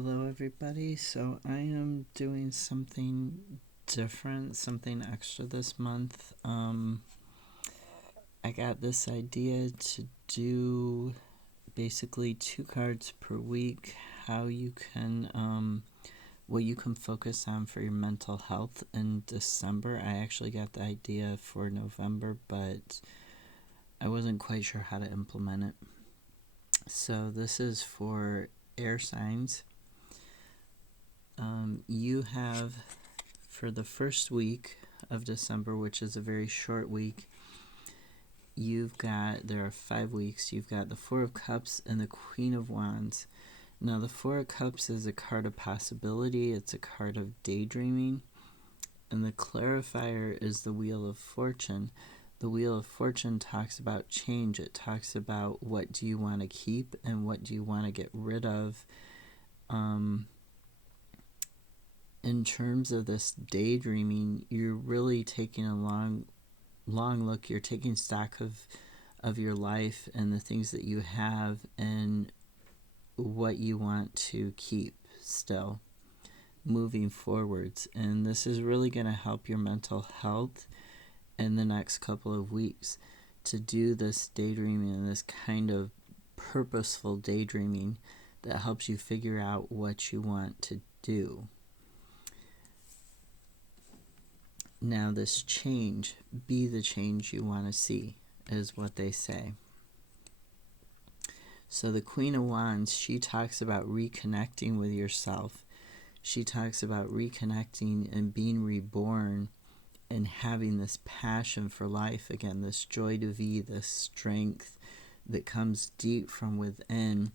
Hello, everybody. So, I am doing something different, something extra this month. I got this idea to do basically 2 cards per week, how you can, what you can focus on for your mental health in December. I actually got the idea for November, but I wasn't quite sure how to implement it. So, this is for air signs. You have, for the first week of December, which is a very short week, there are 5 weeks. You've got the Four of Cups and the Queen of Wands. Now, the Four of Cups is a card of possibility. It's a card of daydreaming. And the clarifier is the Wheel of Fortune. The Wheel of Fortune talks about change. It talks about what do you want to keep and what do you want to get rid of. In terms of this daydreaming, you're really taking a long look. You're taking stock of your life and the things that you have and what you want to keep still moving forwards. And this is really going to help your mental health in the next couple of weeks to do this daydreaming and this kind of purposeful daydreaming that helps you figure out what you want to do. Now, this change, be the change you want to see, is what they say. So the Queen of Wands, she talks about reconnecting with yourself. She talks about reconnecting and being reborn and having this passion for life again, this joie de vivre, this strength that comes deep from within,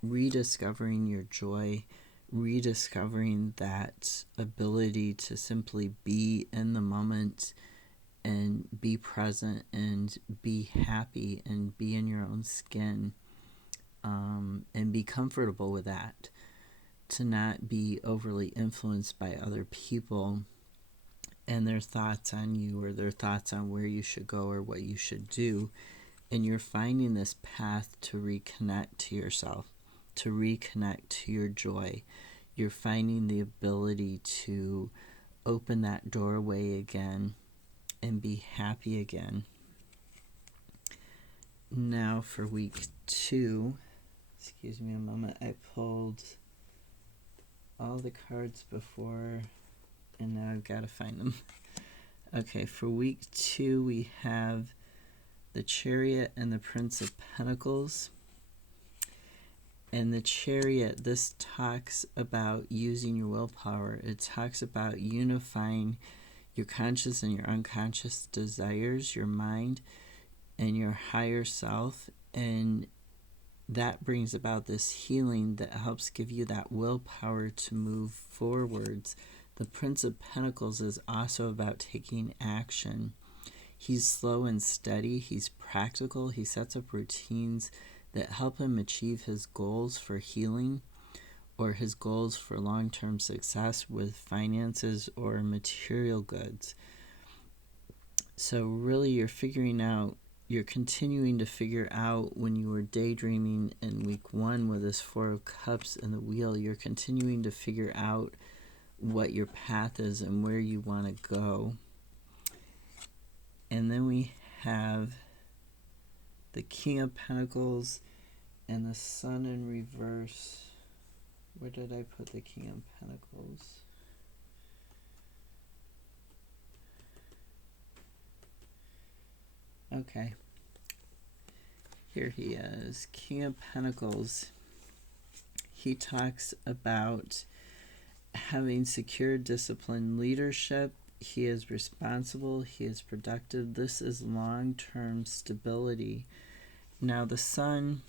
rediscovering your joy, rediscovering that ability to simply be in the moment and be present and be happy and be in your own skin, and be comfortable with that, to not be overly influenced by other people and their thoughts on you or their thoughts on where you should go or what you should do. And you're finding this path to reconnect to yourself, to reconnect to your joy. You're finding the ability to open that doorway again and be happy again. Now for week 2, excuse me a moment, I pulled all the cards before and now I've got to find them. Okay, for week 2 we have the Chariot and the Prince of Pentacles. And the Chariot, this talks about using your willpower. It talks about unifying your conscious and your unconscious desires, your mind, and your higher self. And that brings about this healing that helps give you that willpower to move forwards. The Prince of Pentacles is also about taking action. He's slow and steady. He's practical. He sets up routines that help him achieve his goals for healing or his goals for long-term success with finances or material goods. So really you're continuing to figure out, when you were daydreaming in week 1 with this Four of Cups and the Wheel, you're continuing to figure out what your path is and where you want to go. And then we have the King of Pentacles and the Sun in reverse. Where did I put the King of Pentacles? Okay. Here he is. King of Pentacles. He talks about having secure, disciplined leadership. He is responsible. He is productive. This is long-term stability. Now the Sun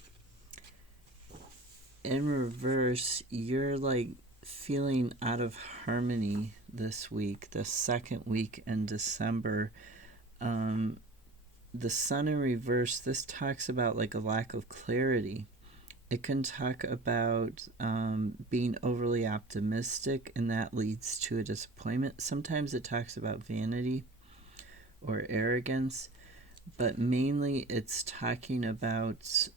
in reverse, you're like feeling out of harmony this week, the second week in December. The Sun in reverse, this talks about like a lack of clarity. It can talk about being overly optimistic, and that leads to a disappointment. Sometimes it talks about vanity or arrogance, but mainly it's talking about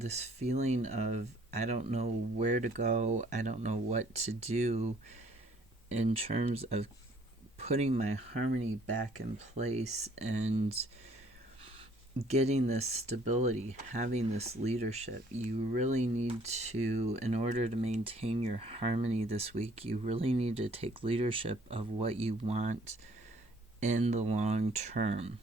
this feeling of I don't know where to go, I don't know what to do in terms of putting my harmony back in place and getting this stability, having this leadership. You really need to, in order to maintain your harmony this week, you really need to take leadership of what you want in the long term.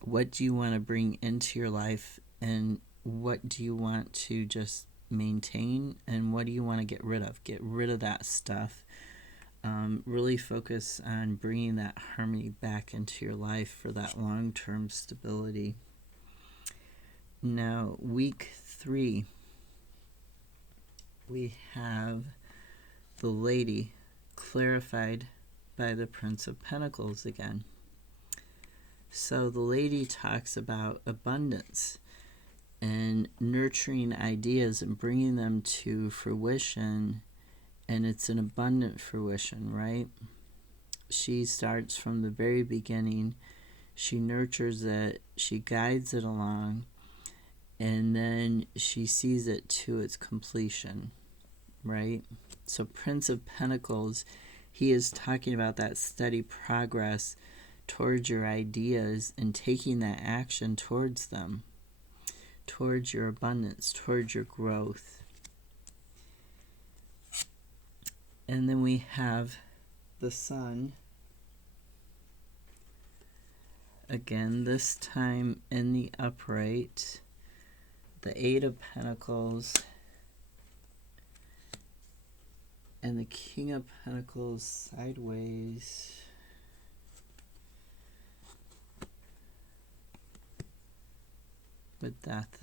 What do you want to bring into your life, and what do you want to just maintain, and what do you want to get rid of? Get rid of that stuff. Really focus on bringing that harmony back into your life for that long-term stability. Now, week 3, we have the Lady clarified by the Prince of Pentacles again. So the Lady talks about abundance and nurturing ideas and bringing them to fruition, and it's an abundant fruition, right? She starts from the very beginning, she nurtures it, she guides it along, and then she sees it to its completion, right? So Prince of Pentacles, he is talking about that steady progress towards your ideas and taking that action towards them, towards your abundance, towards your growth. And then we have the Sun, again, this time in the upright, the 8 of Pentacles, and the King of Pentacles sideways. With death.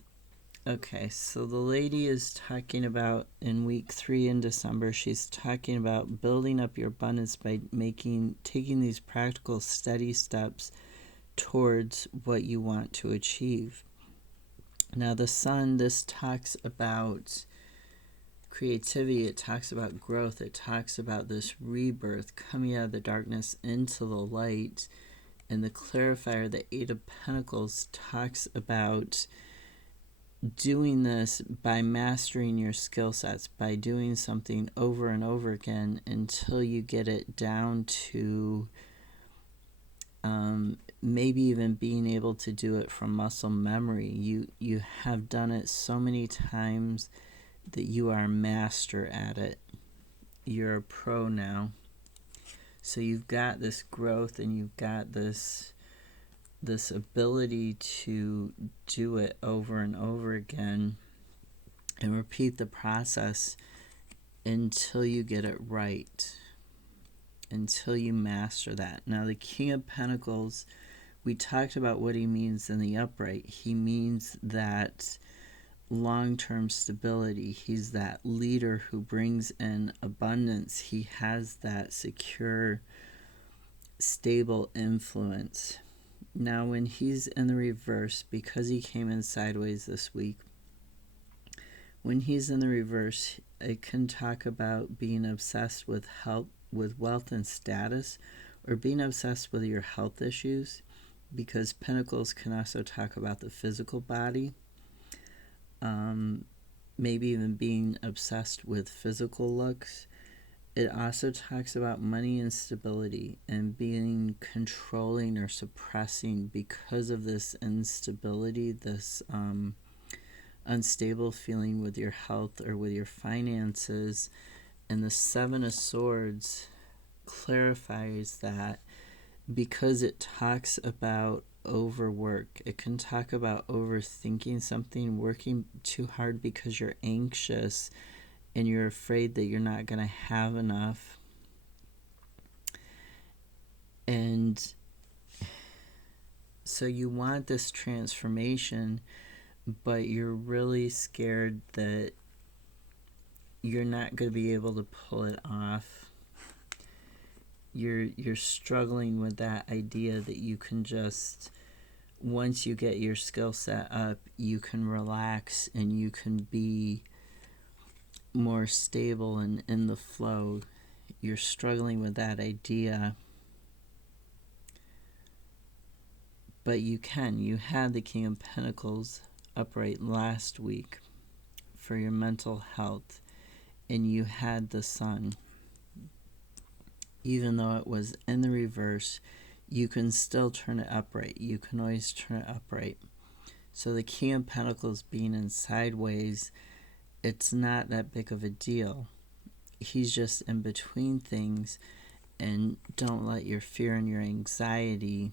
Okay, so the Lady is talking about in week 3 in December, she's talking about building up your abundance by taking these practical, steady steps towards what you want to achieve. Now the Sun, this talks about creativity, it talks about growth, it talks about this rebirth, coming out of the darkness into the light. And the clarifier, the 8 of Pentacles, talks about doing this by mastering your skill sets, by doing something over and over again until you get it down to maybe even being able to do it from muscle memory. You have done it so many times that you are a master at it. You're a pro now. So you've got this growth and you've got this ability to do it over and over again and repeat the process until you get it right, until you master that. Now the King of Pentacles, we talked about what he means in the upright. He means that long-term stability. He's that leader who brings in abundance. He has that secure, stable influence. Now when he's in the reverse, because he came in sideways this week, when he's in the reverse, it can talk about being obsessed with health, with wealth and status, or being obsessed with your health issues, because Pentacles can also talk about the physical body. Maybe even being obsessed with physical looks. It also talks about money and stability and being controlling or suppressing because of this instability, this unstable feeling with your health or with your finances. And the 7 of Swords clarifies that, because it talks about overwork. It can talk about overthinking something, working too hard because you're anxious and you're afraid that you're not going to have enough. And so you want this transformation, but you're really scared that you're not going to be able to pull it off. You're struggling with that idea that you can just, once you get your skill set up, you can relax and you can be more stable and in the flow. You're struggling with that idea, but you have the King of Pentacles upright last week for your mental health, and you had the Sun, even though it was in the reverse, you can still turn it upright. You can always turn it upright. So the King of Pentacles being in sideways, it's not that big of a deal. He's just in between things, and don't let your fear and your anxiety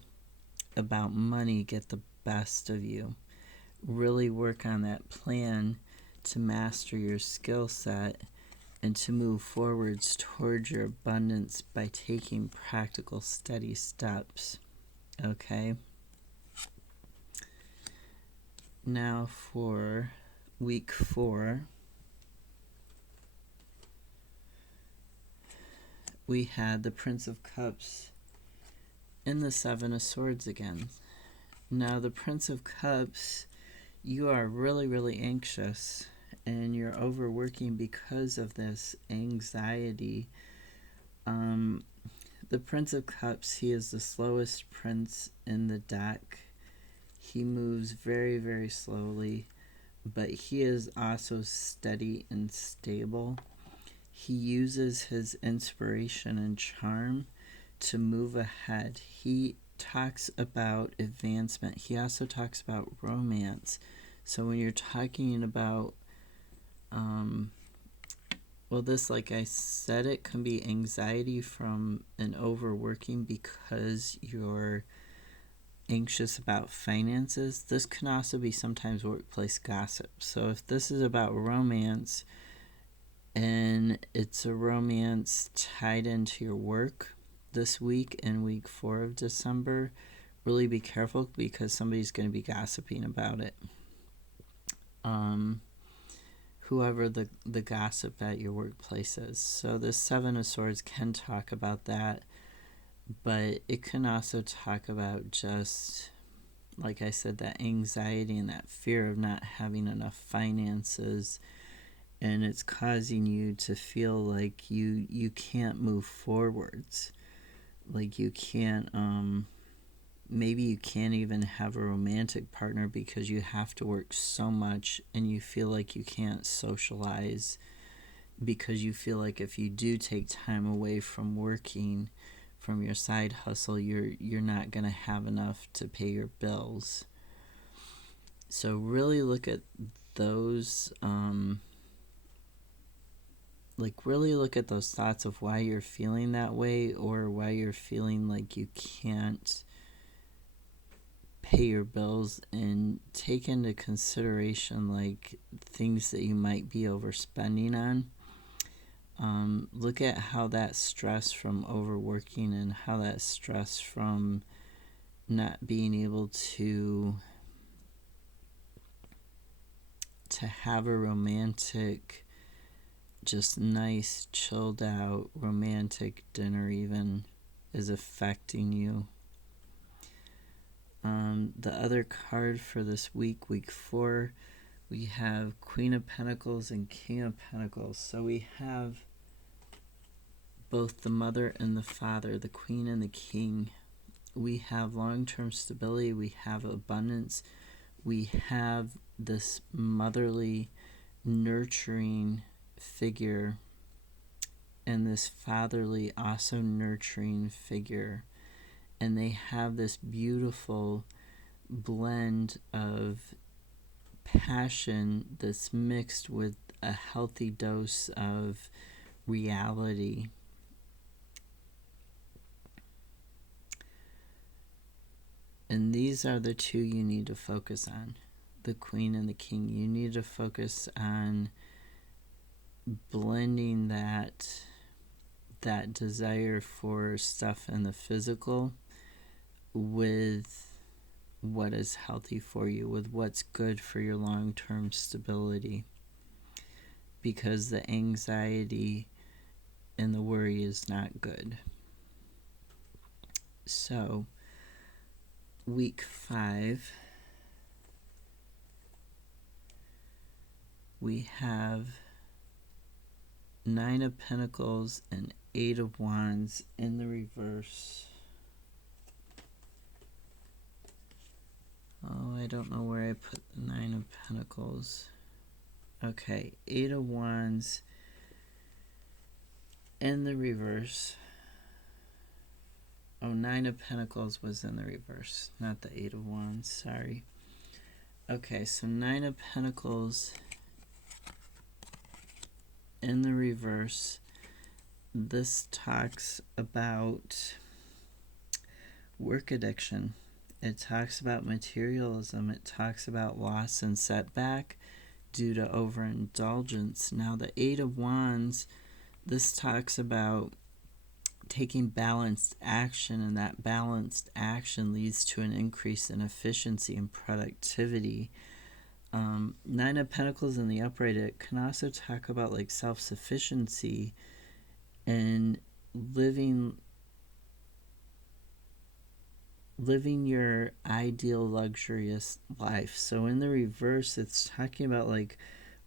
about money get the best of you. Really work on that plan to master your skill set and to move forwards towards your abundance by taking practical, steady steps. Okay? Now for week 4, we had the Prince of Cups and the Seven of Swords again. Now the Prince of Cups, you are really, really anxious, and you're overworking because of this anxiety. The Prince of Cups, he is the slowest prince in the deck. He moves very, very slowly, but he is also steady and stable. He uses his inspiration and charm to move ahead. He talks about advancement. He also talks about romance. So when you're talking about this, like I said, it can be anxiety from an overworking because you're anxious about finances. This can also be sometimes workplace gossip. So if this is about romance and it's a romance tied into your work this week in week 4 of December, really be careful because somebody's going to be gossiping about it. Whoever the gossip at your workplace is. So the Seven of Swords can talk about that, but it can also talk about just, like I said, that anxiety and that fear of not having enough finances, and it's causing you to feel like you can't move forwards. Like you can't, maybe you can't even have a romantic partner because you have to work so much and you feel like you can't socialize because you feel like if you do take time away from working, from your side hustle, you're not going to have enough to pay your bills. So really look at those, really look at those thoughts of why you're feeling that way, or why you're feeling like you can't pay your bills, and take into consideration like things that you might be overspending on. Look at how that stress from overworking and how that stress from not being able to have a romantic, just nice, chilled out, romantic dinner even is affecting you. The other card for this week, week 4, we have Queen of Pentacles and King of Pentacles. So we have both the mother and the father, the queen and the king. We have long-term stability. We have abundance. We have this motherly, nurturing figure and this fatherly, also nurturing figure. And they have this beautiful blend of passion that's mixed with a healthy dose of reality. And these are the two you need to focus on, the queen and the king. You need to focus on blending that desire for stuff in the physical with what is healthy for you, with what's good for your long-term stability. Because the anxiety and the worry is not good. So, week 5, we have 9 of Pentacles and 8 of Wands in the reverse. Oh, I don't know where I put the Nine of Pentacles. Okay, Eight of Wands in the reverse. Oh, Nine of Pentacles was in the reverse, not the Eight of Wands, sorry. Okay, so Nine of Pentacles in the reverse. This talks about work addiction. It talks about materialism. It talks about loss and setback due to overindulgence. Now, the Eight of Wands, this talks about taking balanced action, and that balanced action leads to an increase in efficiency and productivity. Nine of Pentacles in the upright, it can also talk about like self-sufficiency and living your ideal luxurious life. So in the reverse, it's talking about like,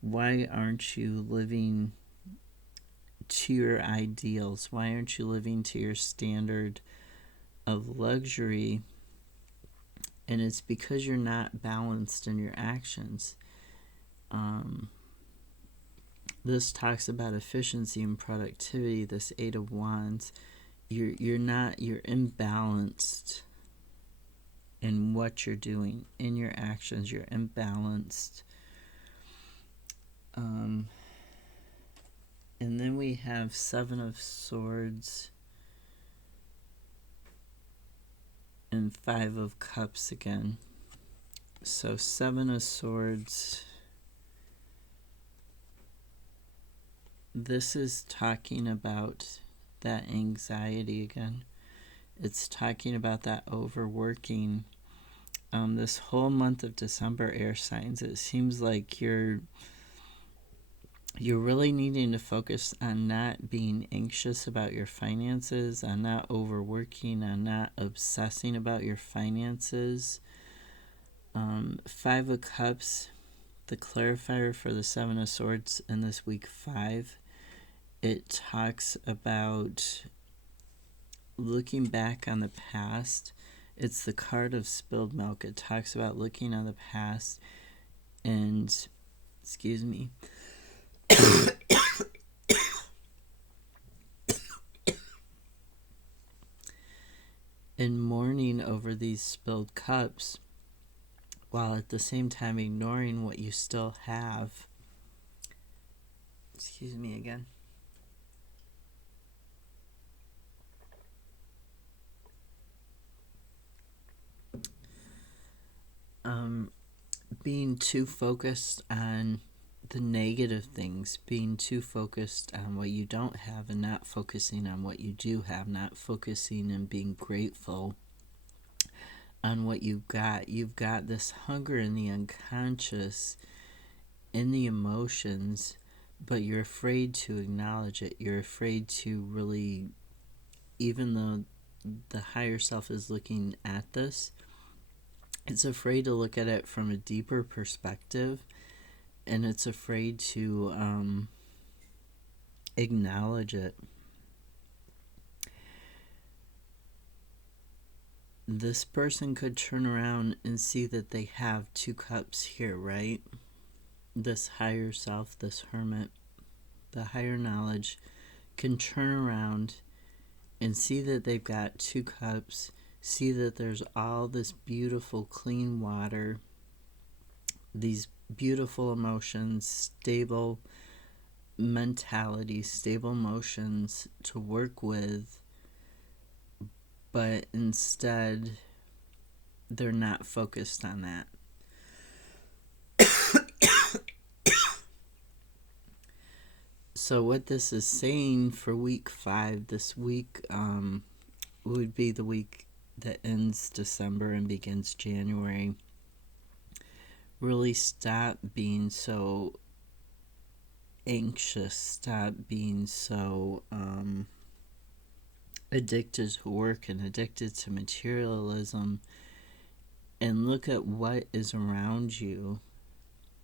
why aren't you living to your ideals? Why aren't you living to your standard of luxury? And it's because you're not balanced in your actions. This talks about efficiency and productivity. This Eight of Wands, you're imbalanced in what you're doing, in your actions. You're imbalanced. And then we have Seven of Swords and Five of Cups again. So Seven of Swords, this is talking about that anxiety again. It's talking about that overworking. This whole month of December, air signs, it seems like you're really needing to focus on not being anxious about your finances, on not overworking, on not obsessing about your finances. Five of Cups, the clarifier for the Seven of Swords in this week 5, it talks about looking back on the past. It's the card of spilled milk. It talks about looking on the past and, excuse me, and mourning over these spilled cups, while at the same time ignoring what you still have. Excuse me again. Being too focused on the negative things, being too focused on what you don't have and not focusing on what you do have, not focusing and being grateful on what you've got. You've got this hunger in the unconscious, in the emotions, but you're afraid to acknowledge it. You're afraid to really, even though the higher self is looking at this, it's afraid to look at it from a deeper perspective, and it's afraid to acknowledge it. This person could turn around and see that they have two cups here, right? This higher self, this hermit, the higher knowledge, can turn around and see that they've got two cups, see that there's all this beautiful clean water, these beautiful emotions, stable mentality, stable emotions to work with, but instead they're not focused on that. So what this is saying for week 5, this week would be the week that ends December and begins January. Really stop being so anxious, stop being so addicted to work and addicted to materialism, and look at what is around you.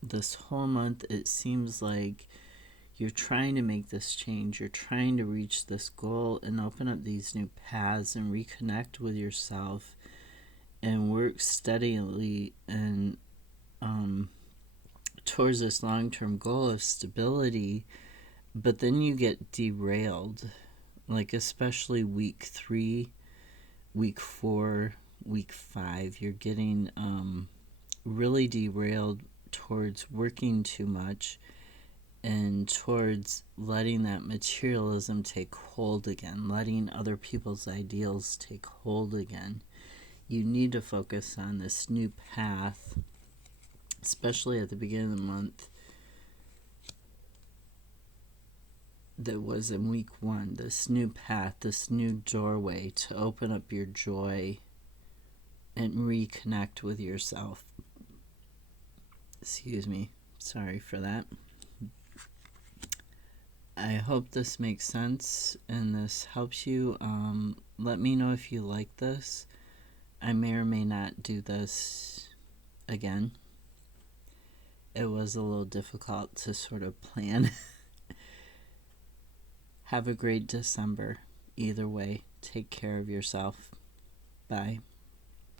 This whole month, it seems like you're trying to make this change. You're trying to reach this goal and open up these new paths and reconnect with yourself and work steadily and towards this long-term goal of stability, but then you get derailed, like especially week 3, week 4, week 5, you're getting really derailed towards working too much and towards letting that materialism take hold again, letting other people's ideals take hold again. You need to focus on this new path, especially at the beginning of the month that was in week 1, this new path, this new doorway to open up your joy and reconnect with yourself. Excuse me. Sorry for that. I hope this makes sense and this helps you. Let me know if you like this. I may or may not do this again. It was a little difficult to sort of plan. Have a great December. Either way, take care of yourself. Bye.